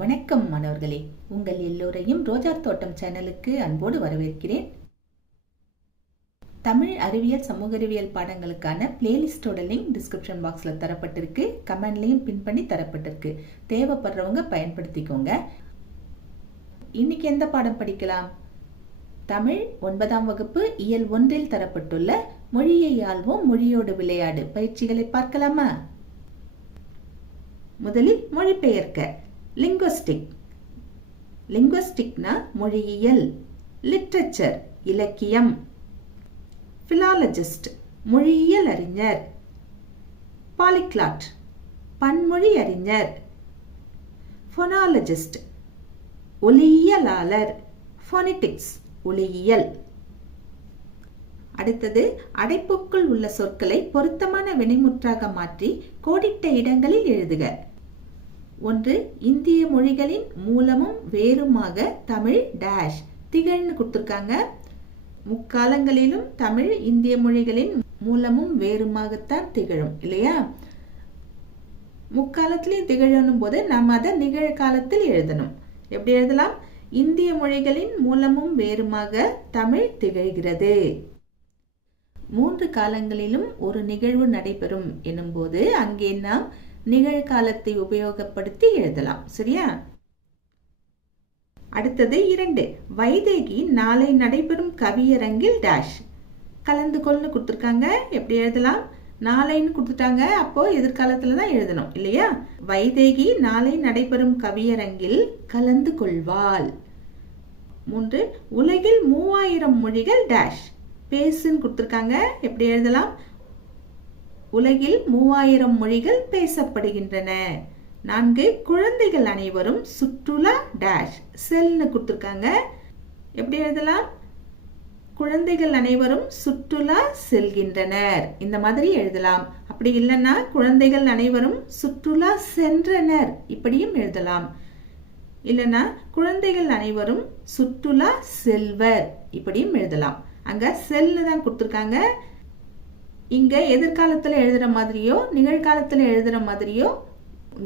வணக்கம் மாணவர்களே. உங்கள் எல்லோரையும் ரோஜா தோட்டம் சேனலுக்கு அன்போடு வரவேற்கிறேன். தமிழ் அறிவியல் சமூக அறிவியல் பாடங்களுக்கான பிளேலிஸ்டோட லிங்க் டிஸ்கிரிப்ஷன் பாக்ஸில் தரப்பட்டிருக்கு. கமெண்ட்லையும் பின் பண்ணி தரப்பட்டிருக்கு. தேவைப்படுறவங்க பயன்படுத்திக்கோங்க. இன்னைக்கு எந்த பாடம் படிக்கலாம்? தமிழ் ஒன்பதாம் வகுப்பு இயல் ஒன்றில் தரப்பட்டுள்ள மொழியை ஆள்வோம் மொழியோடு விளையாடு பயிற்சிகளை பார்க்கலாமா? முதலில் மொழிபெயர்க்க. லிங்குவஸ்டிக் லிங்குவஸ்டிக்னா மொழியியல். லிட்ரேச்சர் இலக்கியம். ஃபிலாலஜிஸ்ட் மொழியியல் அறிஞர். பாலிக்ளாட் பன்மொழி அறிஞர். ஃபொனாலஜிஸ்ட் ஒலியியலாளர் ஃபோனிட்டிக்ஸ் ஒலியியல் அடுத்தது அடைப்புக்குள் உள்ள சொற்களை பொருத்தமான வினைமுற்றாக மாற்றி கோடிட்ட இடங்களில் எழுதுக. ஒன்று இந்திய மொழிகளின் மூலமும் வேறுமாக தமிழ் டேஷ் திகழ்னு கொடுத்துருக்காங்க. முக்காலங்களிலும் தமிழ் இந்திய மொழிகளின் மூலமும் வேறுமாகத்தான் திகழும் இல்லையா? முக்காலத்திலையும் திகழணும் போது நம்ம அதை நிகழ்காலத்தில் எழுதணும். எப்படி எழுதலாம்? இந்திய மொழிகளின் மூலமும் வேறுமாக தமிழ் திகழ்கிறது. மூன்று காலங்களிலும் ஒரு நிகழ்வு நடைபெறும் எனும்போது அங்கே நாம் நிகழ்காலத்தை உபயோகப்படுத்தி எழுதலாம். சரியா? அடுத்தது இரண்டு. வைதேகி நாளை நடைபெறும் கவியரங்கில் டேஷ் கலந்து கொள்னு கொடுத்துருக்காங்க. எப்படி எழுதலாம்? நாளைன்னு கொடுத்துட்டாங்க. அப்போ எதிர்காலத்துல தான் எழுதணும். இல்லையா? வைதேகி நாளை நடைபெறும் கவியரங்கில் கலந்து கொள்வாள் மூன்று. உலகில் மூவாயிரம் மொழிகள் டேஷ் பேசுன்னு கொடுத்துருக்காங்க. எப்படி எழுதலாம்? உலகில் மூவாயிரம் மொழிகள் பேசப்படுகின்றன. நான்கு குழந்தைகள் அனைவரும் சுற்றுலா டேஷ் செல்னு கொடுத்துருக்காங்க. எப்படி எழுதலாம்? குழந்தைகள் அனைவரும் சுற்றுலா செல்கின்றனர். இந்த மாதிரி எழுதலாம். அப்படி இல்லைன்னா குழந்தைகள் அனைவரும் சுற்றுலா சென்றனர். இப்படியும் எழுதலாம். இல்லைன்னா குழந்தைகள் அனைவரும் சுற்றுலா செல்வர். இப்படியும் எழுதலாம். அங்க செல்னு தான் கொடுத்துருக்காங்க. இங்க எதிர்காலத்துல எழுதுற மாதிரியோ நிகழ்காலத்துல எழுதுற மாதிரியோ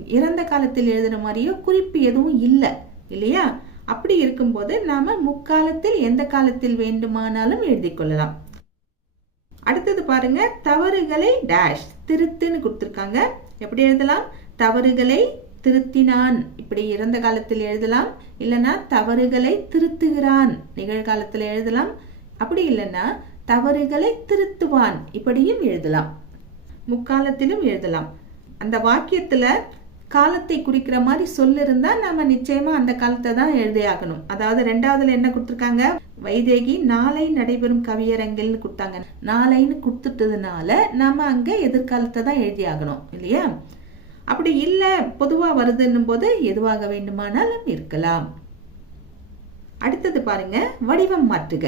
இறந்த காலத்தில் எழுதுற மாதிரியோ குறிப்பு எதுவும் இல்லை இல்லையா? அப்படி இருக்கும்போது நாம முக்காலத்தில் எந்த காலத்தில் வேண்டுமானாலும் எழுதி கொள்ளலாம். அடுத்தது பாருங்க தவறுகளை டேஷ் திருத்துன்னு கொடுத்துருக்காங்க. எப்படி எழுதலாம்? தவறுகளை திருத்தினான். இப்படி இறந்த காலத்தில் எழுதலாம். இல்லைன்னா தவறுகளை திருத்துகிறான். நிகழ்காலத்தில் எழுதலாம். அப்படி இல்லைன்னா தவறுகளை திருத்துவான். இப்படியும் எழுதலாம். முக்காலத்திலும் எழுதலாம். அந்த வாக்கியத்துல காலத்தை குறிக்கிற மாதிரி சொல்லிருந்தா நம்ம நாம நிச்சயமா அந்த காலத்தை தான் எழுதியாகணும் அதாவது ரெண்டாவதுல என்ன கொடுத்துருக்காங்க? வைதேகி நாளை நடைபெறும் கவியரங்கில்னு கொடுத்தாங்க. நாளைன்னு கொடுத்துட்டதுனால நாம அங்க எதிர்காலத்தை தான் எழுதியாகணும் இல்லையா? அப்படி இல்லை பொதுவா வருதுன்னும் போது எதுவாக வேண்டுமானாலும் இருக்கலாம். அடுத்தது பாருங்க வடிவம் மாற்றுக.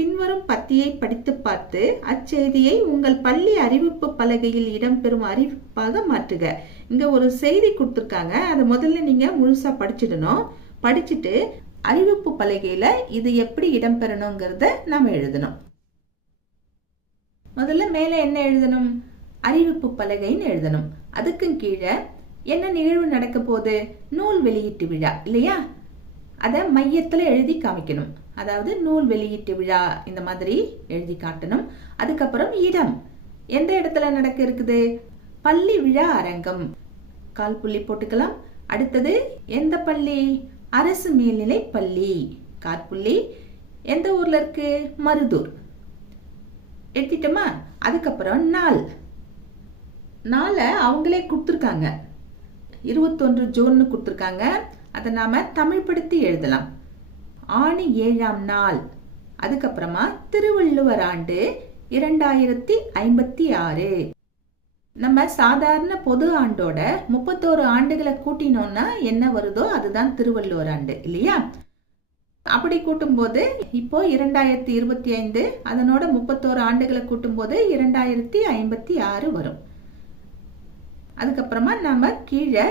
பின்வரும் பத்தியை படித்து பார்த்து அச்செய்தியை உங்கள் பள்ளி அறிவிப்பு பலகையில் இடம்பெறும் அறிவிப்பாக மாற்றுக. இங்க ஒரு செய்தி கொடுத்துருக்காங்க. அதை முதல்ல நீங்க முழுசா படிச்சிடணும். படிச்சுட்டு அறிவிப்பு பலகையில இது எப்படி இடம்பெறணுங்கிறத நாம எழுதணும். முதல்ல மேல என்ன எழுதணும்? அறிவிப்பு பலகைன்னு எழுதணும். அதுக்கும் கீழே என்ன நிகழ்வு நடக்க போகுது? நூல் வெளியீட்டு விழா இல்லையா? அதை மையத்தில் எழுதி காமிக்கணும். அதாவது நூல் வெளியீட்டு விழா இந்த மாதிரி எழுதி காட்டணும். அதுக்கப்புறம் இடம். எந்த இடத்துல நடக்க இருக்குது? பள்ளி விழா அரங்கம். கால் புள்ளி போட்டுக்கலாம். அடுத்தது எந்த பள்ளி? அரசு மேல்நிலை பள்ளி. காற்புள்ளி எந்த ஊர்ல இருக்கு? மருதூர். எடுத்துட்டோமா? அதுக்கப்புறம் நாள். நாளை அவங்களே கொடுத்துருக்காங்க. இருபத்தொன்று ஜூன் கொடுத்துருக்காங்க. அதை நாம தமிழ்படுத்தி எழுதலாம். ஆணி ஏழாம் நாள். அதுக்கப்புறமா திருவள்ளுவர் ஆண்டு இரண்டாயிரத்தி ஐம்பத்தி ஆறு. நம்ம சாதாரண பொது ஆண்டோட முப்பத்தோரு ஆண்டுகளை கூட்டினோம்னா என்ன வருதோ அதுதான் திருவள்ளுவர் ஆண்டு இல்லையா? அப்படி கூட்டும்போது இப்போ இரண்டாயிரத்தி இருபத்தி ஐந்து அதனோட முப்பத்தோரு ஆண்டுகளை கூட்டும்போது இரண்டாயிரத்தி ஐம்பத்தி ஆறு வரும். அதுக்கப்புறமா நம்ம கீழே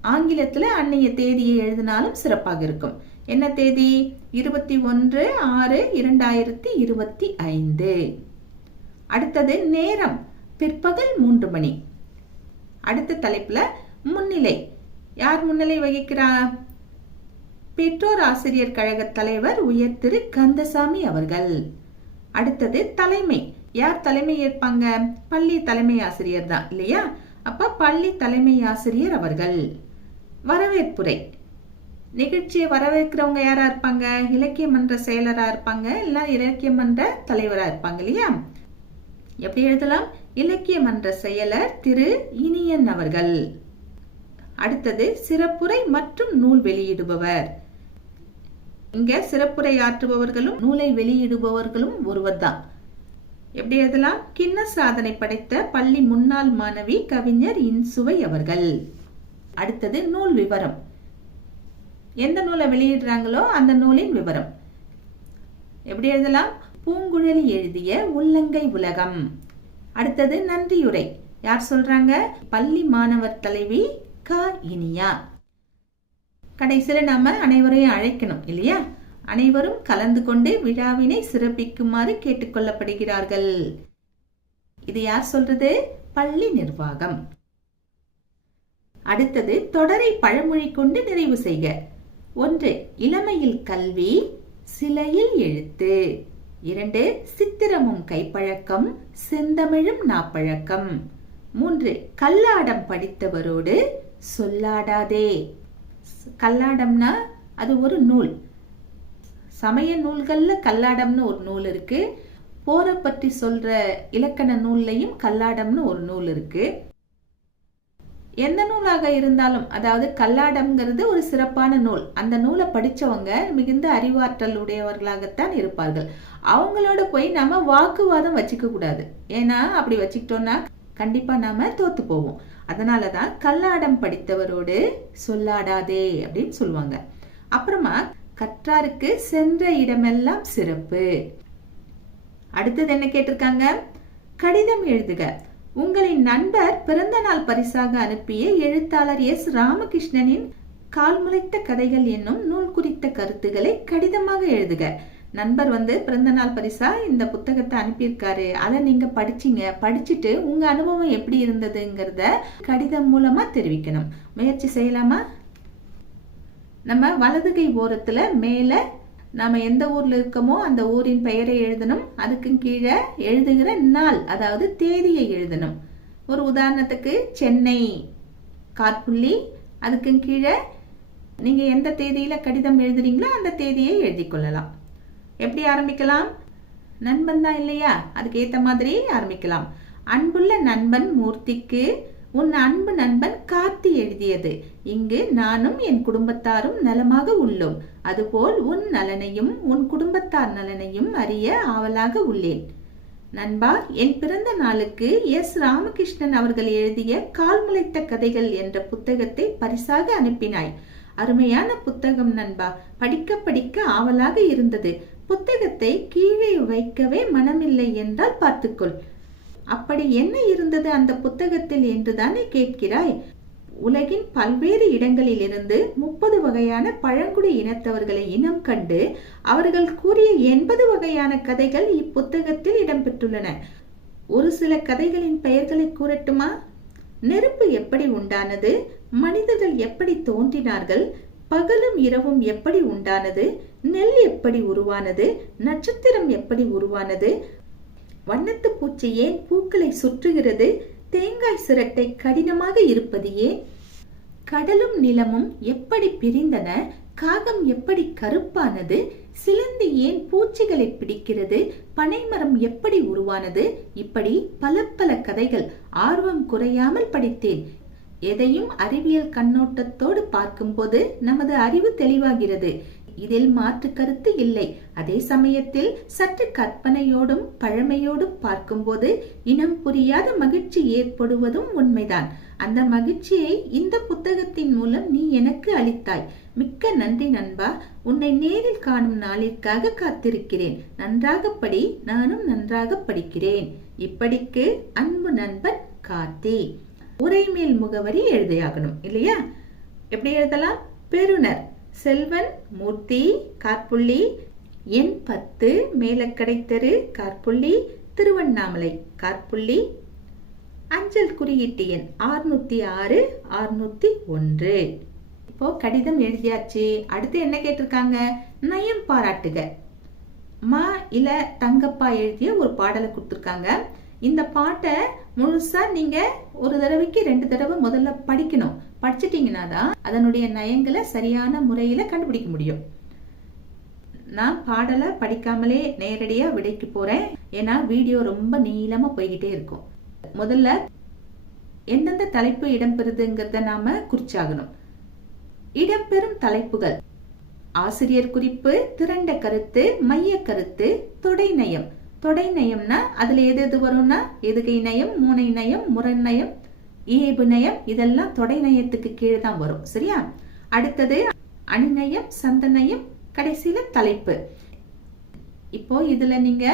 ஆங்கிலத்தில் அன்னைய தேதியை எழுதினாலும் சிறப்பாக இருக்கும். என்ன தேதி? இருபத்தி ஒன்று ஆறு இரண்டாயிரத்தி இருபத்தி ஐந்து. அடுத்தது நேரம் பிற்பகல் மூன்று மணி. அடுத்த தலைப்புல முன்னிலை. யார் முன்னிலை வகிக்கிறார் பெற்றோர் ஆசிரியர் கழக தலைவர் உயர் திரு கந்தசாமி அவர்கள். அடுத்தது தலைமை. யார் தலைமை ஏற்பாங்க? பள்ளி தலைமை ஆசிரியர் தான் இல்லையா? அப்ப பள்ளி தலைமை ஆசிரியர் அவர்கள். வரவேற்புரை. நிகழ்ச்சியை வரவேற்கிறவங்க யாரா இருப்பாங்க? இலக்கிய மன்ற செயலரா இருப்பாங்க இல்ல இலக்கிய மன்ற தலைவரா இருப்பாங்க இல்லையா? எப்படி எழுதலாம்? இலக்கிய மன்ற செயலர் திரு இனியன் அவர்கள். அடுத்தது சிறப்புரை மற்றும் நூல் வெளியிடுபவர். இங்க சிறப்புரை ஆற்றுபவர்களும் நூலை வெளியிடுபவர்களும் ஒருவர் தான் எப்படி எழுதலாம்? கிண்ண சாதனை படைத்த பள்ளி முன்னாள் மாணவி கவிஞர் இன்சுவை அவர்கள். அடுத்தது நூல் விவரம். எந்த நூலை வெளியிடுறாங்களோ அந்த நூலின் விவரம். எப்படி எழுதலாம்? பூங்குழலி எழுதிய உள்ளங்கை உலகம். அடுத்தது நன்றியுரை. யார் சொல்றாங்க? பள்ளி மாணவர் தலைவி க இனியா. கடைசியில் நாம அனைவரையும் அழைக்கணும் இல்லையா? அனைவரும் கலந்து கொண்டு விழாவினை சிறப்பிக்குமாறு கேட்டுக்கொள்ளப்படுகிறார்கள். இது யார் சொல்றது? பள்ளி நிர்வாகம். அடுத்தது தொடரை பழமொழி கொண்டு நிறைவு செய்க. ஒன்று இளமையில் கல்வி சிலையில் எழுத்து. இரண்டு சித்திரமும் கைப்பழக்கம் செந்தமிழும் நாப்பழக்கம். மூன்று கல்லாடம் படித்தவரோடு சொல்லாடாதே. கல்லாடம்னா அது ஒரு நூல். சமய நூல்களில் கல்லாடம்னு ஒரு நூல் இருக்கு. போரை பற்றி சொல்ற இலக்கண நூல்லையும் கல்லாடம்னு ஒரு நூல் இருக்குது எந்த நூலாக இருந்தாலும் அதாவது கல்லாடம்ங்கிறது ஒரு சிறப்பான நூல். அந்த நூலை படிச்சவங்க மிகுந்த அறிவாற்றல் உடையவர்களாகத்தான் இருப்பார்கள். அவங்களோட போய் நாம வாக்குவாதம் வச்சுக்க கூடாது. ஏன்னா அப்படி வச்சுக்கிட்டோம்னா கண்டிப்பா நாம தோத்து போவோம். அதனாலதான் கல்லாடம் படித்தவரோடு சொல்லாடாதே அப்படின்னு சொல்லுவாங்க. அப்புறமா கற்றாருக்கு சென்ற இடமெல்லாம் சிறப்பு. அடுத்தது என்ன கேட்டிருக்காங்க? கடிதம் எழுதுக. உங்களின் நண்பர் பிறந்த நாள் பரிசாக அனுப்பிய எழுத்தாளர் எஸ். ராமகிருஷ்ணனின் கால்முளைத்த கதைகள் என்னும் நூல் குறித்த கருத்துக்களை கடிதமாக எழுதுக. நண்பர் வந்து பிறந்த நாள் பரிசா இந்த புத்தகத்தை அனுப்பியிருக்காரு. அதை நீங்க படிச்சீங்க. படிச்சுட்டு உங்க அனுபவம் எப்படி இருந்ததுங்கிறத கடிதம் மூலமா தெரிவிக்கணும். முயற்சி செய்யலாமா? நம்ம வலதுகை ஓரத்துல மேல நாம் எந்த ஊரில் இருக்கோமோ அந்த ஊரின் பெயரை எழுதணும். அதுக்கு கீழே எழுதுகிற நாள் அதாவது தேதியை எழுதணும். ஒரு உதாரணத்துக்கு சென்னை காற்புள்ளி அதுக்கு கீழே நீங்கள் எந்த தேதியில கடிதம் எழுதுறீங்களோ அந்த தேதியை எழுதி கொள்ளலாம். எப்படி ஆரம்பிக்கலாம்? நண்பன் தான் இல்லையா? அதுக்கு ஏற்ற மாதிரி ஆரம்பிக்கலாம். அன்புள்ள நண்பன் மூர்த்திக்கு உன் அன்பு நண்பன் கார்த்தி எழுதியது. இங்கு நானும் என் குடும்பத்தாரும் நலமாக உள்ளோம். அதுபோல் உன் நலனையும் உன் குடும்பத்தார் நலனையும் அறிய ஆவலாக உள்ளேன். நண்பா என் பிறந்த நாளுக்கு எஸ். ராமகிருஷ்ணன் அவர்கள் எழுதிய கால் முளைத்த கதைகள் என்ற புத்தகத்தை பரிசாக அனுப்பினாய். அருமையான புத்தகம் நண்பா. படிக்க படிக்க ஆவலாக இருந்தது. புத்தகத்தை கீழே வைக்கவே மனமில்லை என்றால் பார்த்துக்கொள். அப்படி என்ன இருந்தது அந்த புத்தகத்தில் என்று தானே கேட்கிறாய்? உலகின் பல்வேறு இடங்களிலிருந்து முப்பது வகையான பழங்குடி இனத்தவர்களை இனம் கண்டு அவர்கள் கூறிய எண்பது வகையான கதைகள் இப்புத்தகத்தில் இடம்பெற்றுள்ளன. ஒரு சில கதைகளின் பெயர்களை கூறட்டுமா? நெருப்பு எப்படி உண்டானது? மனிதர்கள் எப்படி தோன்றினார்கள்? பகலும் இரவும் எப்படி உண்டானது? நெல் எப்படி உருவானது? நட்சத்திரம் எப்படி உருவானது? வண்ணத்து பூச்சி ஏன் பூக்களை சுற்றுகிறது? தேங்காய் சிரட்டை கடினமாக இருப்பது ஏன்? கடலும் நிலமும் எப்படி பிரிந்தன? காகம் எப்படி கருப்பானது? சிலந்தி ஏன் பூச்சிகளை பிடிக்கிறது? பனைமரம் எப்படி உருவானது? இப்படி பல பல கதைகள் ஆர்வம் குறையாமல் படித்தேன். எதையும் அறிவியல் கண்ணோட்டத்தோடு பார்க்கும்போது நமது அறிவு தெளிவாகிறது. இதில் மாற்று கருத்து இல்லை. அதே சமயத்தில் சற்று கற்பனையோடும் பழமையோடும் பார்க்கும்போது இனம் புரியாத மகிழ்ச்சி ஏற்படுவதும் உண்மைதான். அந்த மகிழ்ச்சியை இந்த புத்தகத்தின் மூலம் நீ எனக்கு அளித்தாய். மிக்க நன்றி நண்பா. உன்னை நேரில் காணும் நாளிற்காக காத்திருக்கிறேன். நன்றாக படி நானும் நன்றாக படிக்கிறேன். இப்படிக்கு அன்பு நண்பன் கார்த்தி. உரைமேல் முகவரி எழுதியாகணும் இல்லையா? எப்படி எழுதலாம்? பெறுநர். செல்வன் மூர்த்தி கார்புள்ளி எண் பத்து மேலக்கடை தெரு கார்புள்ளி திருவண்ணாமலை கார்புள்ளி அஞ்சல் குறியீட்டு எண் அறுநூத்தி ஆறு அறுநூத்தி ஒன்று. இப்போ கடிதம் எழுதியாச்சு. அடுத்து என்ன கேட்டிருக்காங்க? நயம் பாராட்டுக. மா இல தங்கப்பா எழுதிய ஒரு பாடலை கொடுத்துருக்காங்க. இந்த பாட்டை முழுசா நீங்க ஒரு தடவைக்கு ரெண்டு தடவை முதல்ல படிக்கணும். படிச்சிட்டிங்கன்னா தான் அதனுடைய நயங்களை சரியான முறையில கண்டுபிடிக்க முடியும். நான் பாடலை படிக்காமலே நேரடியா விடைக்கு போறேன். ஏன்னா வீடியோ ரொம்ப நீளமா போய்கிட்டே இருக்கும். முதல்ல எந்தெந்த தலைப்பு இடம்பெறுதுங்கிறத நாம குறிச்சாகணும். இடம்பெறும் தலைப்புகள். ஆசிரியர் குறிப்பு திரண்ட கருத்து மைய கருத்து தொடை நயம். தொடை நயம்னா அதுல எது எது வரும்னா எதுகை நயம் மூனை நயம் முரண் நயம் இயைபு நயம் இதெல்லாம் தொடை நயத்துக்கு கீழே தான் வரும். சரியா? அடுத்தது அணிநயம் சந்தநயம் கடைசியில தலைப்பு. இப்போ இதுல நீங்க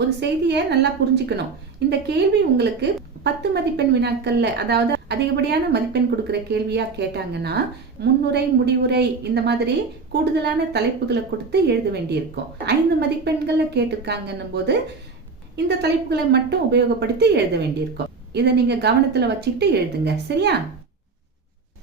ஒரு செய்தியை நல்லா புரிஞ்சுக்கணும். இந்த கேள்வி உங்களுக்கு பத்து மதிப்பெண் வினாக்கள்ல அதாவது அதிகப்படியான மதிப்பெண் கொடுக்கிற கேள்வியா கேட்டாங்கன்னா முன்னுரை முடிவுரை இந்த மாதிரி கூடுதலான தலைப்புகளை கொடுத்து எழுத வேண்டியிருக்கும். ஐந்து மதிப்பெண்கள்ல கேட்டிருக்காங்கன்னும் போது இந்த தலைப்புகளை மட்டும் உபயோகப்படுத்தி எழுத வேண்டியிருக்கும். இதை நீங்க கவனத்துல வச்சுக்கிட்டு எழுதுங்க. சரியா?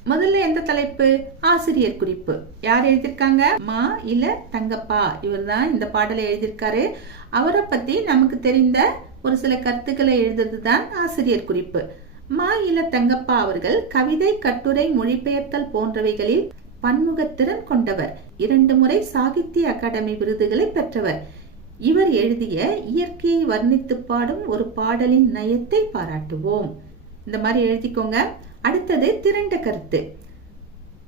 முதல்ல எந்த தலைப்பு? ஆசிரியர் குறிப்பு. யார் எழுதியிருக்காங்க? மா இல்ல தங்கப்பா. இவர் தான் இந்த பாடலை எழுதியிருக்காரு. அவரை பத்தி நமக்கு தெரிந்த ஒரு சில கருத்துக்களை எழுதுறது தான் ஆசிரியர் குறிப்பு. மா இல தங்கப்பா அவர்கள் கவிதை கட்டுரை மொழிபெயர்த்தல் போன்றவைகளில் பன்முகத்திறன் கொண்டவர். இரண்டு முறை சாகித்ய அகாடமி விருதுகளை பெற்றவர். இவர் எழுதிய இயற்கையை வர்ணித்து பாடும் ஒரு பாடலின் நயத்தை பாராட்டுவோம். இந்த மாதிரி எழுதிக்கோங்க. அடுத்தது திரண்ட கருத்து.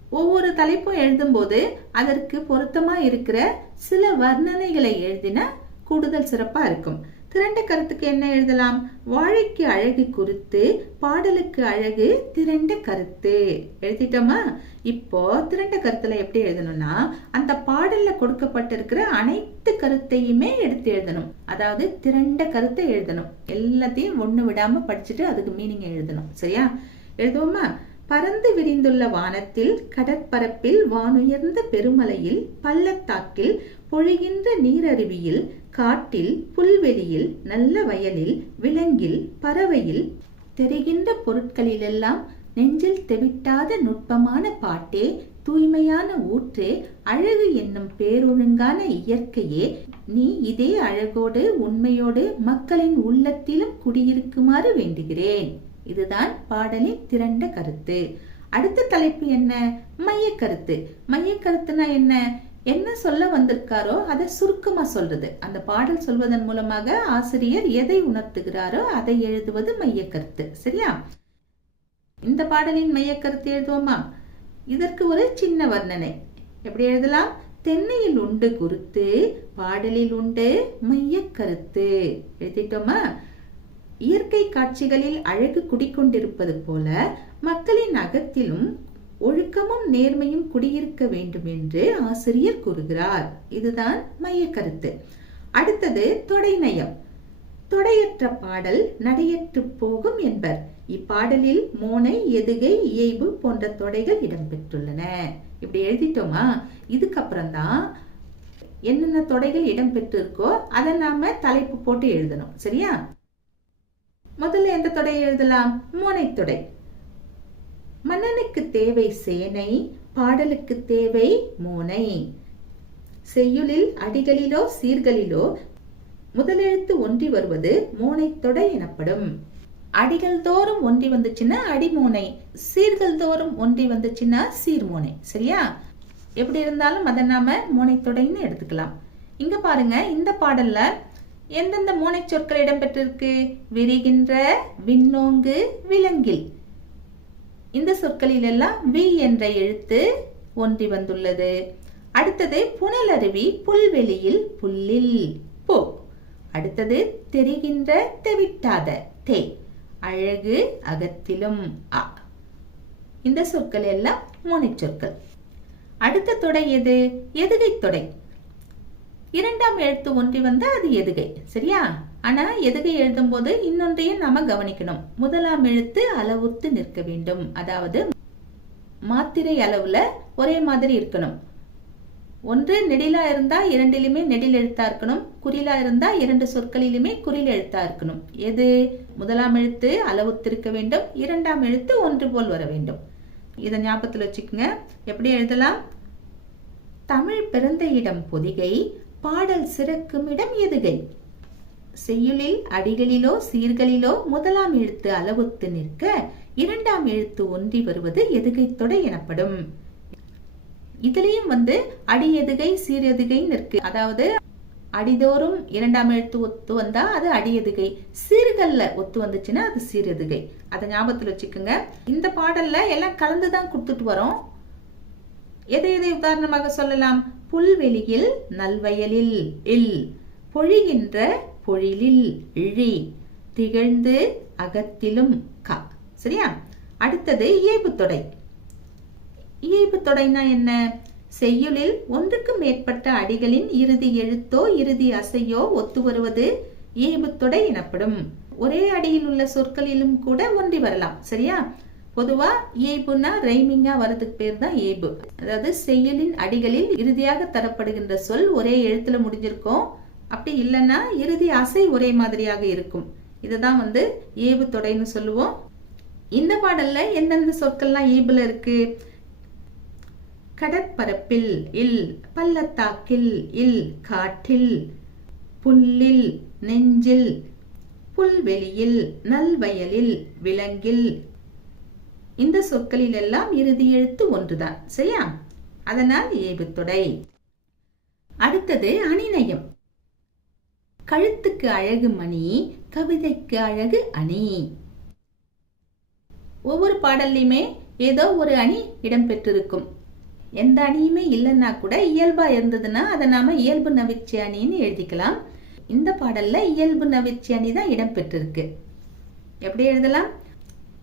ஒவ்வொரு தலைப்பும் எழுதும்போது அதற்கு பொருத்தமா இருக்கிற சில வர்ணனைகளை எழுதினா கூடுதல் சிறப்பா இருக்கும். திரண்ட கருத்துக்கு என்ன எழுதலாம்? வாழைக்கு அழகு குறித்து பாடலுக்கு அழகு திரண்ட கருத்து. எழுதிட்டோமா? இப்போ திரண்ட கருத்துல எப்படி எழுதணும்னா அந்த பாடல்ல கொடுக்கப்பட்டிருக்கிற அனைத்து கருத்தையுமே எடுத்து எழுதணும். அதாவது திரண்ட கருத்தை எழுதணும். எல்லாத்தையும் ஒண்ணு விடாம படிச்சுட்டு அதுக்கு மீனிங் எழுதணும். சரியா? எழுதுவோமா? பறந்து விரிந்துள்ள வானத்தில் கடற்பரப்பில் வானுயர்ந்த பெருமலையில் பள்ளத்தாக்கில் பொழிகின்ற நீரருவியில் காட்டில் புல்வெளியில் நல்ல வயலில் விலங்கில் பறவையில் தெரிகின்ற பொருட்களிலெல்லாம் நெஞ்சில் தெவிட்டாத நுட்பமான பாட்டே தூய்மையான ஊற்றே அழகு என்னும் பேரொழுங்கான இயற்கையே நீ இதே அழகோடு உண்மையோடு மக்களின் உள்ளத்திலும் குடியிருக்குமாறு வேண்டுகிறேன். இதுதான் பாடலின் திரண்ட கருத்து. அடுத்த தலைப்பு என்ன? மைய கருத்து. மைய கருத்துனா என்ன? என்ன சொல்ல வந்திருக்காரோ அதை சுருக்கமா சொல்றது. அந்த பாடல் சொல்வதன் மூலமாக ஆசிரியர் எதை உணர்த்துகிறாரோ அதை எழுதுவது மையக்கருத்து. சரியா? இந்த பாடலின் மைய கருத்து எழுதுவோமா? இதற்கு ஒரு சின்ன வர்ணனை. எப்படி எழுதலாம்? தென்னையில் உண்டு குருத்து பாடலில் உண்டு மையக்கருத்து. எழுதிட்டோமா? இயற்கை காட்சிகளில் அழகு குடிக்கொண்டிருப்பது போல மக்களின் அகத்திலும் ஒழுக்கமும் நேர்மையும் குடியிருக்க வேண்டும் என்று ஆசிரியர் கூறுகிறார். இதுதான் மைய கருத்து அடுத்தது தொடைநயம். தொடையற்ற பாடல் நடையற்று போகும் என்பர். இப்பாடலில் மோனை எதுகை இயைபு போன்ற தொடைகள் இடம்பெற்றுள்ளன. இப்படி எழுதிட்டோமா? இதுக்கப்புறம் தான் என்னென்ன தொடைகள் இடம்பெற்றிருக்கோ அதை நாம தலைப்பு போட்டு எழுதணும். சரியா? முதல்ல எந்த தொடை எழுதலாம்? மோனை தொடை. மன்னனுக்கு தேவை சேனை பாடலுக்கு தேவை மோனை. செய்யுளில் அடிகளிலோ சீர்களிலோ முதலெழுத்து ஒன்றி வருவது மோனை தொடை எனப்படும். அடிகள் தோறும் ஒன்றி வந்துச்சுன்னா அடிமோனை சீர்கள் தோறும் ஒன்றி வந்துச்சுன்னா சீர்மோனை சரியா? எப்படி இருந்தாலும் அதை நாம மோனை தொடைன்னு எடுத்துக்கலாம். இங்க பாருங்க இந்த பாடல்ல எந்தெந்த மோனை சொற்கள் இடம்பெற்றிருக்கு? விரிகின்ற விண்ணோங்கு விலங்கில். இந்த சொற்களில் எல்லாம் வி என்ற எழுத்து ஒன்றி வந்துள்ளது. அடுத்தது புனலருவி புல்வெளியில் புல்லில் போ. அடுத்தது தெரிகின்ற தெவிட்டாத தே. அழகு அகத்திலும் அ. இந்த சொற்கள் எல்லாம் மூனை சொற்கள் அடுத்த தொடை எது? எதுகை தொடை. இரண்டாம் எழுத்து ஒன்றி வந்து அது எதுகை சரியா? ஆனா எதுகை எழுதும் போது இன்னொன்றையும் நாம கவனிக்கணும். முதலாம் எழுத்து அளவுத்து நிற்க வேண்டும். அதாவது மாத்திரை அளவுல ஒரே மாதிரி இருக்கணும். ஒன்று நெடிலா இருந்தா இரண்டிலுமே நெடில் எழுத்தா இருக்கணும். குறிலா இருந்தா இரண்டு சொற்களிலுமே குறில் எழுத்தா இருக்கணும். எது? முதலாம் எழுத்து அளவுத்திருக்க வேண்டும். இரண்டாம் எழுத்து ஒன்று போல் வர வேண்டும். இதை ஞாபகத்தில் வச்சுக்கோங்க. எப்படி எழுதலாம்? தமிழ் பிறந்த இடம் பொதிகை. பாடல் சிறக்கும் இடம் எதுகை? செய்யுளில் அடிகளிலோ சீர்களிலோ முதலாம் எழுத்து அளவுத்து நிற்க இரண்டாம் எழுத்து ஒன்றி வருவது எதுகை தொடை எனப்படும். இதுலயும் வந்து அடி எதுகை சீர் எதுகைன்னு இருக்கு அதாவது அடிதோறும் இரண்டாம் எழுத்து ஒத்து வந்தா அது அடி எதுகை. சீர்கள்ல ஒத்து வந்துச்சுன்னா அது சீர் எதுகை. அதை ஞாபகத்துல வச்சுக்கோங்க. இந்த பாடல்ல எல்லாம் கலந்துதான் கொடுத்துட்டு வரோம். எதை எதை உதாரணமாக சொல்லலாம்? புல்வெளியில் நல்வயலில் இல் பொழிகின்ற பொழிலில் இழி திகழ்ந்து அகத்திலும் க. சரியா? அடுத்தது இயல்பு தொடை. இயல்பு தொடைனா என்ன? செய்யுளில் ஒன்றுக்கு மேற்பட்ட அடிகளின் இறுதி எழுத்தோ இறுதி அசையோ ஒத்து வருவது இயல்பு தொடை எனப்படும். ஒரே அடியில் உள்ள சொற்களிலும் கூட ஒன்றி வரலாம். சரியா? பொதுவா இயைபுனா ரைமிங்கா வரதுக்கு பேர் தான் ஏபு அதாவது செயலின் அடிகளில் இறுதியாக தரப்படுகின்ற சொல் ஒரே எழுத்துல முடிஞ்சிருக்கும். அப்படி இல்லைன்னா இறுதி அசை ஒரே மாதிரியாக இருக்கும். இதுதான் வந்து ஏபு தொடைன்னு சொல்லுவோம். இந்த பாடல்ல எந்தெந்த சொற்கள்லாம் ஏபுல இருக்கு? கடற்பரப்பில் இல் பள்ளத்தாக்கில் இல் காட்டில் புல்லில் நெஞ்சில் புல்வெளியில் நல்வயலில் விலங்கில் இந்த சொற்களில் எல்லாம் இறுதி எழுத்து ஒன்றுதான். சரியா? அதனால் ஏபுத்தொடை அடுத்தது அணிநயம். கழுத்துக்கு அழகு மணி கவிதைக்கு அழகு அணி. ஒவ்வொரு பாடல்லையுமே ஏதோ ஒரு அணி இடம்பெற்றிருக்கும். எந்த அணியுமே இல்லைன்னா கூட இயல்பா இருந்ததுன்னா அதை நாம இயல்பு நவிச்சி அணின்னு எழுதிக்கலாம். இந்த பாடல்ல இயல்பு நவிச்சி அணி தான் இடம்பெற்றிருக்கு. எப்படி எழுதலாம்?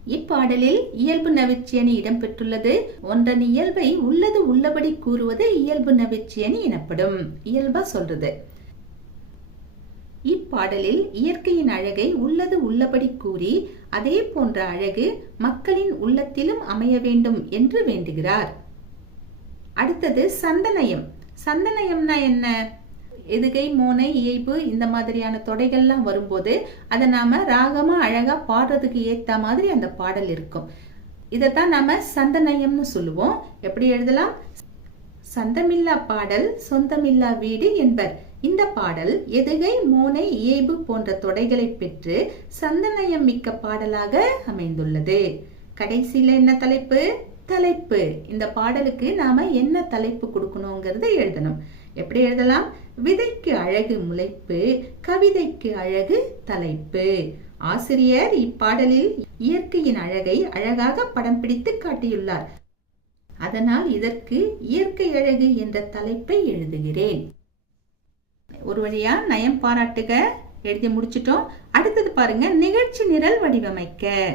இப்பாடலில் இயல்பு நவிர்ச்சி இடம்பெற்றுள்ளது. ஒன்றன் இயல்பை உள்ளது உள்ளபடி கூறுவது இயல்பு நவிர்ச்சி எனப்படும். இயல்பா சொல்றது. இப்பாடலில் இயற்கையின் அழகை உள்ளது உள்ளபடி கூறி அதே போன்ற அழகு மக்களின் உள்ளத்திலும் அமைய வேண்டும் என்று வேண்டுகிறார். அடுத்தது சந்தனயம். சந்தனயம்னா என்ன? எதுகை மோனை இயைபு இந்த மாதிரியான தொடைகள்லாம் வரும்போது அதை நாம ராகமா அழகா பாடுறதுக்கு ஏத்த மாதிரி அந்த பாடல் இருக்கும். இதைத்தான் நாம சந்தநயம்னு சொல்லுவோம். எப்படி எழுதலாம்? சந்தமில்லா பாடல் சொந்தமில்லா வீடு என்பர். இந்த பாடல் எதுகை மோனை இயைபு போன்ற தொடைகளை பெற்று சந்தநயம் மிக்க பாடலாக அமைந்துள்ளது. கடைசியில என்ன தலைப்பு? தலைப்பு. இந்த பாடலுக்கு நாம என்ன தலைப்பு கொடுக்கணுங்கிறத எழுதணும். எப்படி எழுதலாம்? விதைக்கு அழகு முளைப்பு கவிதைக்கு அழகு தலைப்பு. ஆசிரியர் இப்பாடலில் இயற்கையின் அழகை அழகாக படம் பிடித்து காட்டியுள்ளார். அதனால் இதற்கு இயற்கை அழகு என்ற தலைப்பை எழுதுகிறேன். ஒரு வழியா நயம் பாராட்டுக. எழுதி முடிச்சிட்டோம். அடுத்தது பாருங்க நிகழ்ச்சி நிரல் வடிவமைக்க.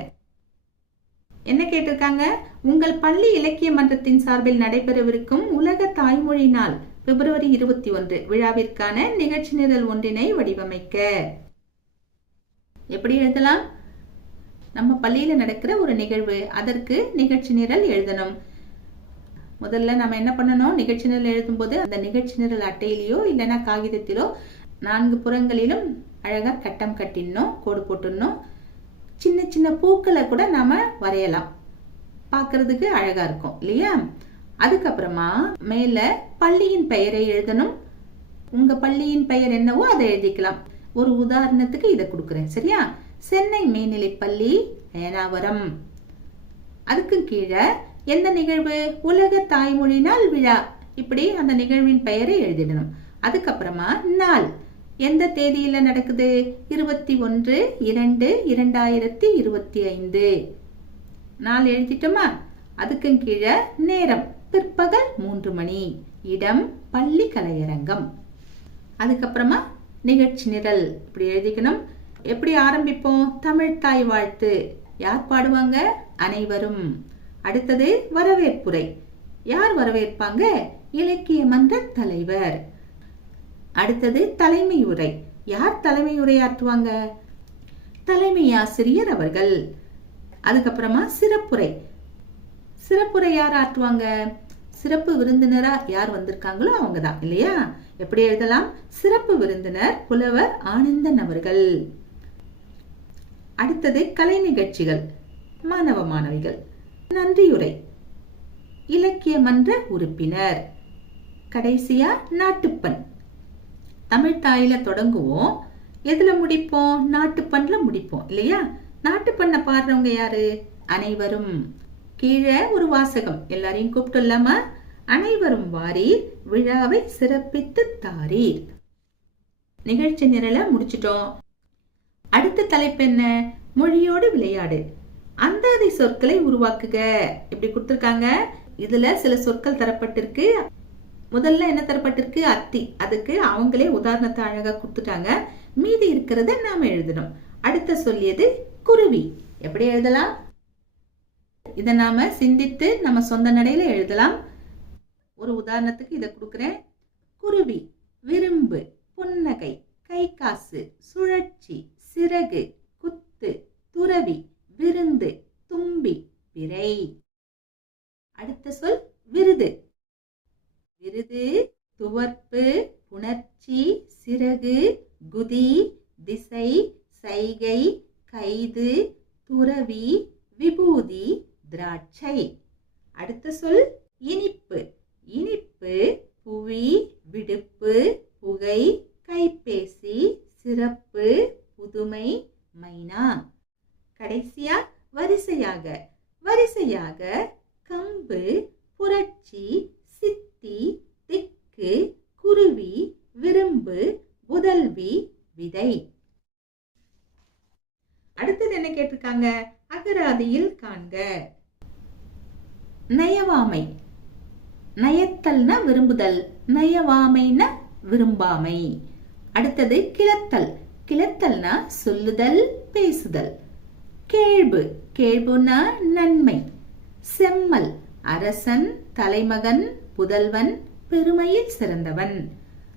என்ன கேட்டிருக்காங்க? உங்கள் பள்ளி இலக்கிய மன்றத்தின் சார்பில் நடைபெறவிருக்கும் உலக தாய்மொழி நாள். பிப்ரவரி இருபத்தி ஒன்று விழாவிற்கான நிகழ்ச்சி நிரல் ஒன்றினை வடிவமைக்க. எப்படி எழுதலாம்? நம்ம பள்ளியில நடக்கிற ஒரு நிகழ்வு அதற்கு நிகழ்ச்சி நிரல் எழுதணும். முதல்ல நம்ம என்ன பண்ணணும்? நிகழ்ச்சி நிரல் எழுதும்போது அந்த நிகழ்ச்சி நிரல் அட்டையிலேயோ இல்லைன்னா காகிதத்திலோ நான்கு புறங்களிலும் அழகா கட்டம் கட்டிடணும் கோடு போட்டுடணும். சின்ன சின்ன பூக்களை கூட நாம வரையலாம். பார்க்கறதுக்கு அழகா இருக்கும் இல்லையா? அதுக்கப்புறமா மேல பள்ளியின் பெயரை எழுதணும். உங்க பள்ளியின் பெயர் என்னவோ அதை எழுதிக்கலாம். ஒரு உதாரணத்துக்கு இதை கொடுக்குறேன் சரியா? சென்னை மேல்நிலை பள்ளி ஏனாவரம். அதுக்கு கீழே எந்த நிகழ்வு? உலக தாய்மொழி நாள் விழா. இப்படி அந்த நிகழ்வின் பெயரை எழுதிடணும். அதுக்கப்புறமா நாள். எந்த தேதியில நடக்குது? இருபத்தி ஒன்று இரண்டு இரண்டாயிரத்தி இருபத்தி ஐந்து. நாள் எழுதிட்டோமா? அதுக்கும் கீழே நேரம். பிற்பகல் மூன்று மணி. இடம் பள்ளி கலையரங்கம். அதுக்கப்புறமா நிகழ்ச்சி நிரல். இப்படி எழுதிக்கணும். எப்படி ஆரம்பிப்போம்? தமிழ் தாய் வாழ்த்து. யார் பாடுவாங்க? அனைவரும். அடுத்தது வரவேற்புரை. யார் வரவேற்பாங்க? இலக்கிய மன்ற தலைவர். அடுத்தது தலைமை உரை. யார் தலைமை உரையாற்றுவாங்க? தலைமை ஆசிரியர் அவர்கள். அதுக்கப்புறமா சிறப்புரை. சிறப்புரை யார் ஆற்றுவாங்க? சிறப்பு விருந்தினரா யார் வந்திருக்காங்களோ அவங்க தான் இல்லையா? எப்படி எழுதலாம்? சிறப்பு விருந்தினர் புலவர் ஆனந்தன் அவர்கள். அடுத்தது கலை நிகழ்ச்சிகள் மாணவ மாணவிகள் நன்றியுரை இலக்கிய மன்ற உறுப்பினர் கடைசியா நாட்டுப்பண். தமிழ்தாயில தொடங்குவோம். எதுல முடிப்போம்? நாட்டுப்பண்ல முடிப்போம் இல்லையா? நாட்டுப்பண்ண பாடுறவங்க யாரு? அனைவரும். கீழே ஒரு வாசகம். எல்லாரையும் கூப்பிட்டுலாமா அனைவரும் வாரீர் விழாவை சிறப்பித்து தாரீர். நிகழ்ச்சி நிரலை முடிச்சிட்டோம். அடுத்த தலைப்பு என்ன? மொழியோடு விளையாடு. அந்தாதி சொற்களை உருவாக்குக. இப்படி கொடுத்துருக்காங்க. இதுல சில சொற்கள் தரப்பட்டிருக்கு. முதல்ல என்ன தரப்பட்டிருக்கு? அத்தி. அதுக்கு அவங்களே உதாரணத்தை அழகா கொடுத்துட்டாங்க. மீதி இருக்கிறத நாம எழுதணும். அடுத்த சொல்லியது குருவி. எப்படி எழுதலாம்? இதை நாம் சிந்தித்து நம்ம சொந்த நடையில் எழுதலாம். ஒரு உதாரணத்துக்கு இதை கொடுக்குறேன். குருவி விரும்பு புன்னகை கை காசு சுழற்சி சிறகு குத்து துறவி விருந்து தும்பி பிறை அடுத்த சொல் விருது. விருது துவர்ப்பு புணர்ச்சி சிறகு குதி திசை சைகை கைது துறவி விபூதி திராட்சை. அடுத்த சொல் இனிப்பு. இனிப்பு புவி விடுப்பு புகை கைபேசி சிறப்பு புதுமை மைனா. கடைசியா வரிசையாக. வரிசையாக கம்பு புரட்சி சித்தி திக்கு குருவி விரும்பு புதல்வி விதை. அடுத்தது என்ன கேட்டிருக்காங்க? அகராதியில் காண்க. நயவாமை. நயத்தல்னா விரும்புதல். நயவாமைனா விரும்பாமை. அடுத்தது கிளத்தல். கிளத்தல்னா சொல்லுதல் பேசுதல். கேள்பு. கேள்புன்னா நன்மை. செம்மல். அரசன் தலைமகன் புதல்வன் பெருமையில் சிறந்தவன்.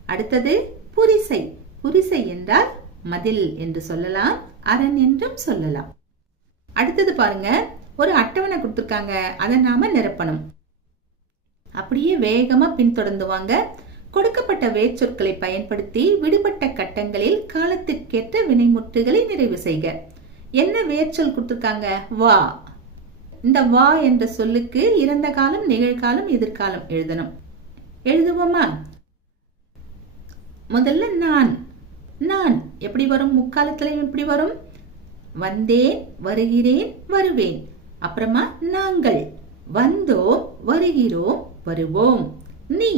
அடுத்தது புரிசை. புரிசை என்றால் மதில் என்று சொல்லலாம் அரண் என்றும் சொல்லலாம். அடுத்தது பாருங்க ஒரு அட்டவணை கொடுத்துருக்காங்க. அதை நாம நிரப்பணும். அப்படியே வேகமா பின்தொடர்ந்துவாங்க. கொடுக்கப்பட்ட வேச்சொற்களை பயன்படுத்தி விடுபட்ட கட்டங்களில் காலத்திற்கேற்ற வினைமுற்றுகளை நிறைவு செய்க. என்ன வேர்ச்சொல் கொடுத்துருக்காங்க? வா. இந்த வா என்ற சொல்லுக்கு இறந்த காலம் நிகழ்காலம் எதிர்காலம் எழுதணும். எழுதுவோமா? முதல்ல நான். நான். எப்படி வரும்? முக்காலத்திலையும் எப்படி வரும்? வந்தேன் வருகிறேன் வருவேன். அப்புறமா நாங்கள் வந்தோம் வருகிறோம் வருவோம். நீ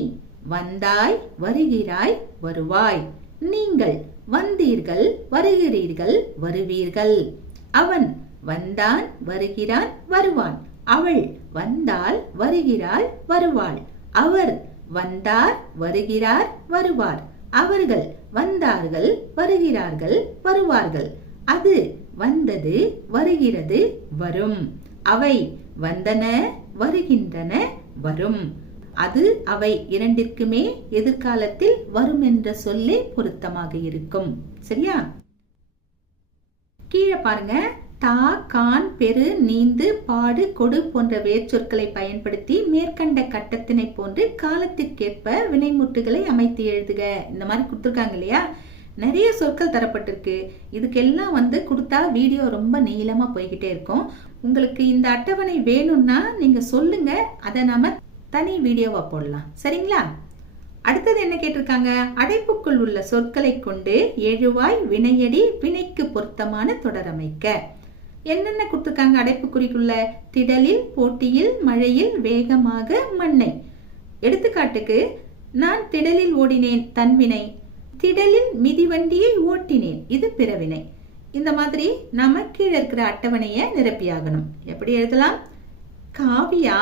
வந்தாய் வருகிறாய் வருவாய். நீங்கள் வந்தீர்கள் வருகிறீர்கள் வருவீர்கள். அவன் வந்தான் வருகிறான் வருவான். அவள் வந்தால் வருகிறாள் வருவாள். அவர் வந்தார் வருகிறார் வருவார். அவர்கள் வந்தார்கள் வருகிறார்கள் வருவார்கள். அது வந்தது வருகிறது வரும். அவை வந்தன வருகின்றன வரும். அது அவை இரண்டிற்குமே எதிர்காலத்தில் வரும் என்ற சொல்லே பொருத்தமாக இருக்கும். சரியா? கீழே பாருங்க. தா கான் பெரு நீந்து பாடு கொடு போன்ற வேர்ச்சொற்களை பயன்படுத்தி மேற்கண்ட கட்டத்தினை போன்று காலத்திற்கேற்ப வினைமுற்றுகளை அமைத்து எழுதுக. இந்த மாதிரி கொடுத்துருக்காங்க இல்லையா? நிறைய சொற்கள் தரப்பட்டிருக்கு. இதுக்கெல்லாம் வந்து கொடுத்தா வீடியோ ரொம்ப நீளமாக போய்கிட்டே இருக்கும். உங்களுக்கு இந்த அட்டவணை வேணும்னா நீங்கள் சொல்லுங்க. அதை நாம் தனி வீடியோவாக போடலாம். சரிங்களா? அடுத்தது என்ன கேட்டிருக்காங்க? அடைப்புக்குள் உள்ள சொற்களை கொண்டு எழுவாய் வினையடி வினைக்கு பொருத்தமான தொடரமைக்க என்னென்ன கொடுத்துருக்காங்க அடைப்புக்குறிக்குள்ள? திடலில் போட்டியில் மழையில் வேகமாக மண்ணை. எடுத்துக்காட்டுக்கு நான் திடலில் ஓடினேன் தன்வினை திடலில் மிதிவண்டியை ஓட்டினேன். இது பிறவினை. இந்த மாதிரி நாம கீழே இருக்கிற அட்டவணையை நிரப்பியாகணும். எப்படி எழுதலாம்? காவியா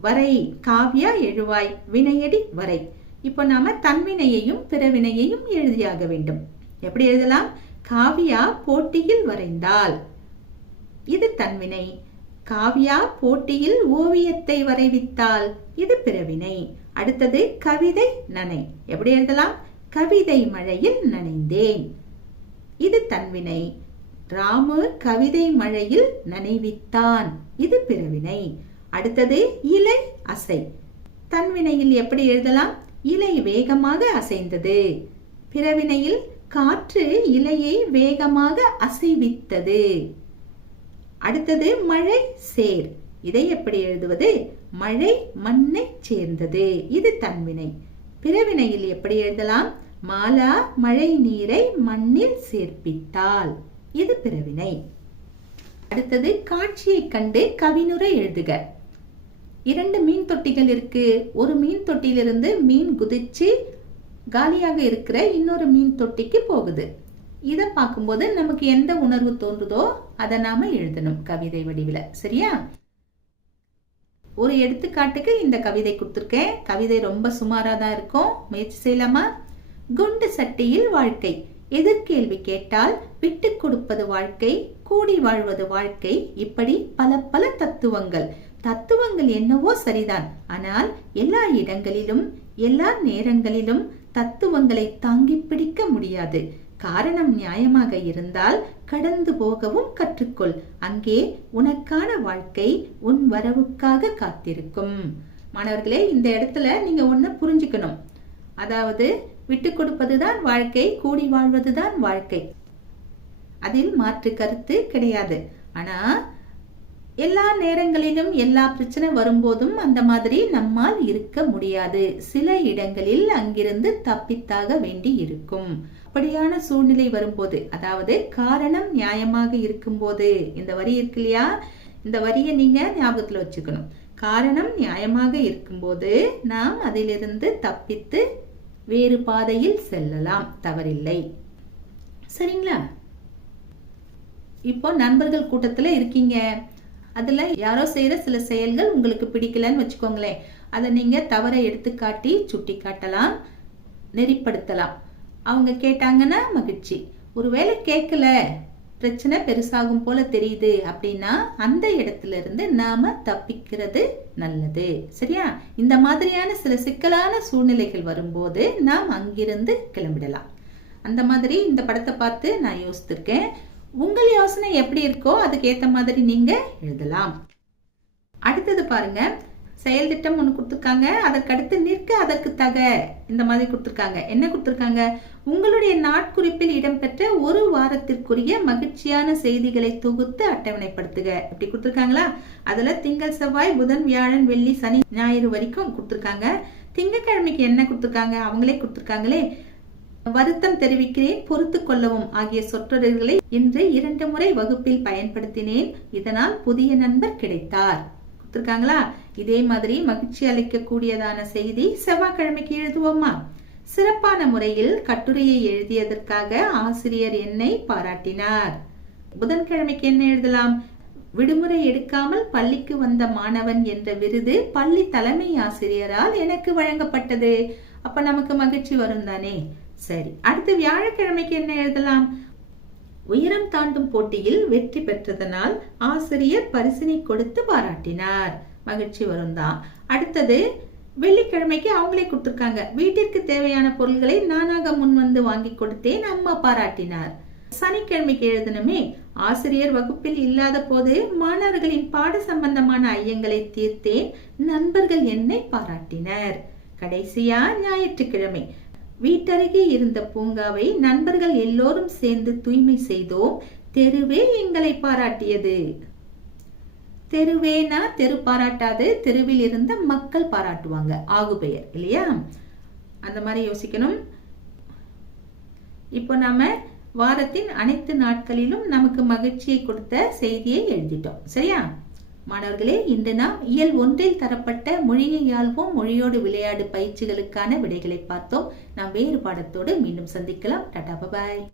வரை காவியா எழுவாய் வினையடி வரை. இப்போ நாம தன்வினையையும் பிறவினையையும் எழுதியாக வேண்டும். எப்படி எழுதலாம்? காவியா போட்டியில் வரைந்தால். இது தன்வினை. காவியா போட்டியில் ஓவியத்தை வரைவித்தால். இது பிறவினை. அடுத்தது கவிதை நனை. எப்படி எழுதலாம்? கவிதை மழையில் நனைந்தேன். இது தன்வினை. ராமு கவிதை மழையில் நனைவித்தான். இது பிறவினை. அடுத்தது இலை அசை. தன்வினையில் எப்படி எழுதலாம்? இலை வேகமாக அசைந்தது. பிறவினையில் காற்று இலையை வேகமாக அசைவித்தது. அடுத்தது மழை சேர். இதை எப்படி எழுதுவது? மழை மண்ணை சேர்ந்தது. இது தன்வினை. பிறவினையில் எப்படி எழுதலாம்? மாலா மழை நீரை மண்ணில் சேர்ப்பித்தாள். இது பிறவினை. அடுத்தது காட்சியை கண்டு கவினுரை எழுதுக. இரண்டு மீன் தொட்டிகள் இருக்கு. ஒரு மீன் தொட்டியிலிருந்து மீன் குதிச்சு காலியாக இருக்கிற இன்னொரு மீன் தொட்டிக்கு போகுது. இதை பார்க்கும்போது நமக்கு எந்த உணர்வு தோன்றுதோ அதை நாம எழுதணும் கவிதை வடிவில். சரியா? ஒரு எடுத்துக்காட்டுக்கு இந்த கவிதை கொடுத்துருக்கேன். கவிதை ரொம்ப சுமாராக தான் இருக்கும். முயற்சி செய்யலாமா? குண்டு சட்டியில் வாழ்க்கை. எதிர்கேள்வி கேட்டால் விட்டு கொடுப்பது வாழ்க்கை கூடி வாழ்வது வாழ்க்கை. இப்படி பல பல தத்துவங்கள். தத்துவங்கள் என்னவோ சரிதான். ஆனால் எல்லா இடங்களிலும் எல்லா நேரங்களிலும் தத்துவங்களை தாங்கி பிடிக்க முடியாது. காரணம் நியாயமாக இருந்தால் கடந்து போகவும் கற்றுக்கொள். அங்கே உனக்கான வாழ்க்கை உன் வரவுக்காக காத்திருக்கும். மாணவர்களே இந்த இடத்துல நீங்க ஒன்னு புரிஞ்சுக்கணும். அதாவது விட்டு கொடுப்பதுதான் வாழ்க்கை கூடி வாழ்வதுதான் வாழ்க்கை. அதில் மாற்று கருத்து கிடையாது. ஆனா எல்லா நேரங்களிலும் எல்லா பிரச்சனை வரும்போதும் அந்த மாதிரி நம்மால் இருக்க முடியாது. சில இடங்களில் அங்கிருந்து தப்பித்தாக வேண்டி இருக்கும். அப்படியான சூழ்நிலை வரும்போது அதாவது காரணம் நியாயமாக இருக்கும்போது இந்த வரி இருக்கு இல்லையா? இந்த வரியை நீங்க ஞாபகத்துல வச்சுக்கணும். காரணம் நியாயமாக இருக்கும்போது நாம் அதிலிருந்து தப்பித்து வேறு பாதையில் செல்லலாம். தவறில்லை. சரிங்களா? இப்போ நண்பர்கள் கூட்டத்துல இருக்கீங்க. அதுல யாரோ செய்யற சில செயல்கள் உங்களுக்கு பிடிக்கலன்னு வச்சுக்கோங்களேன். அதை நீங்க தவற எடுத்துக்காட்டி சுட்டி காட்டலாம் நெறிப்படுத்தலாம். அவங்க கேட்டாங்கன்னா மகிழ்ச்சி. ஒருவேளை கேட்கல. பிரச்சனை பெருசாகும் போல தெரியுது அப்படின்னா அந்த இடத்துல இருந்து நாம தப்பிக்கிறது நல்லது. சரியா? இந்த மாதிரியான சில சிக்கலான சூழ்நிலைகள் வரும்போது நாம் அங்கிருந்து கிளம்பிடலாம். அந்த மாதிரி இந்த படத்தை பார்த்து நான் யோசித்திருக்கேன். உங்கள் யோசனை எப்படி இருக்கோ அதுக்கு ஏத்த மாதிரி நீங்க எழுதலாம். அடுத்தது பாருங்க. செயல் திட்டம் ஒன்று கொடுத்துருக்காங்க. அதற்கடுத்து நிற்க அதற்கு தக. இந்த மாதிரி கொடுத்துருக்காங்க. என்ன கொடுத்துருக்காங்க? உங்களுடைய நாட்குறிப்பில் இடம்பெற்ற ஒரு வாரத்திற்குரிய மகிழ்ச்சியான செய்திகளை தொகுத்து அட்டவணைப்படுத்துக. இப்படி கொடுத்துருக்காங்களா? அதில் திங்கள் செவ்வாய் புதன் வியாழன் வெள்ளி சனி ஞாயிறு வரைக்கும் கொடுத்துருக்காங்க. திங்கக்கிழமைக்கு என்ன கொடுத்துருக்காங்க? அவங்களே கொடுத்துருக்காங்களே. வருத்தம் தெரிவிக்கிறேன் பொறுத்து கொள்ளவும் ஆகிய சொற்றொடர்களை இன்று இரண்டு முறை வகுப்பில் பயன்படுத்தினேன். இதனால் புதிய நண்பர் கிடைத்தார். கொடுத்துருக்காங்களா? இதே மாதிரி மகிழ்ச்சி அளிக்கக்கூடியதான செய்தி செவ்வாய்க்கிழமைக்கு எழுதுவோமா? சிறப்பான முறையில் கட்டுரையை எழுதியதற்காக ஆசிரியர் என்னை பாராட்டினார். புதன்கிழமைக்கு என்ன எழுதலாம்? விடுமுறை எடுக்காமல் பள்ளிக்கு வந்த மாணவன் என்ற விருது பள்ளி தலைமை ஆசிரியரால் எனக்கு வழங்கப்பட்டது. அப்ப நமக்கு மகிழ்ச்சி வரும் தானே சரி அடுத்து வியாழக்கிழமைக்கு என்ன எழுதலாம்? உயரம் தாண்டும் போட்டியில் வெற்றி பெற்றதனால் ஆசிரியர் பரிசினை கொடுத்து பாராட்டினார். மகிழ்ச்சி வரும் தான் அடுத்தது வெள்ளிக்கிழமைக்கு அவங்களே கொடுத்துருக்காங்க. வீட்டிற்கு தேவையான பொருள்களை நானாக முன் வந்து வாங்கி கொடுத்தேன் அம்மா பாராட்டினார். சனிக்கிழமைக்கு எழுதணுமே ஆசிரியர் வகுப்பில் இல்லாத போது மாணவர்களின் பாட சம்பந்தமான ஐயங்களை தீர்த்தேன் நண்பர்கள் என்னை பாராட்டினர். கடைசியா ஞாயிற்றுக்கிழமை. வீட்டருகே இருந்த பூங்காவை நண்பர்கள் எல்லோரும் சேர்ந்து தூய்மை செய்தோம். தெருவே எங்களை பாராட்டியது. தெருவேனா தெரு பாராட்டாது தெருவில் இருந்த மக்கள் பாராட்டுவாங்க. ஆகு பெயர் இல்லையா? அந்த மாதிரி யோசிக்கணும். இப்போ நாம வாரத்தின் அனைத்து நாட்களிலும் நமக்கு மகிழ்ச்சியை கொடுத்த செய்தியை எழுதிட்டோம். சரியா? மாணவர்களே இன்று நாம் இயல் ஒன்றில் தரப்பட்ட மொழியை யாழ்வோம் மொழியோடு விளையாடு பயிற்சிகளுக்கான விடைகளை பார்த்தோம். நாம் வேறு பாடத்தோடு மீண்டும் சந்திக்கலாம். டாடா பாய்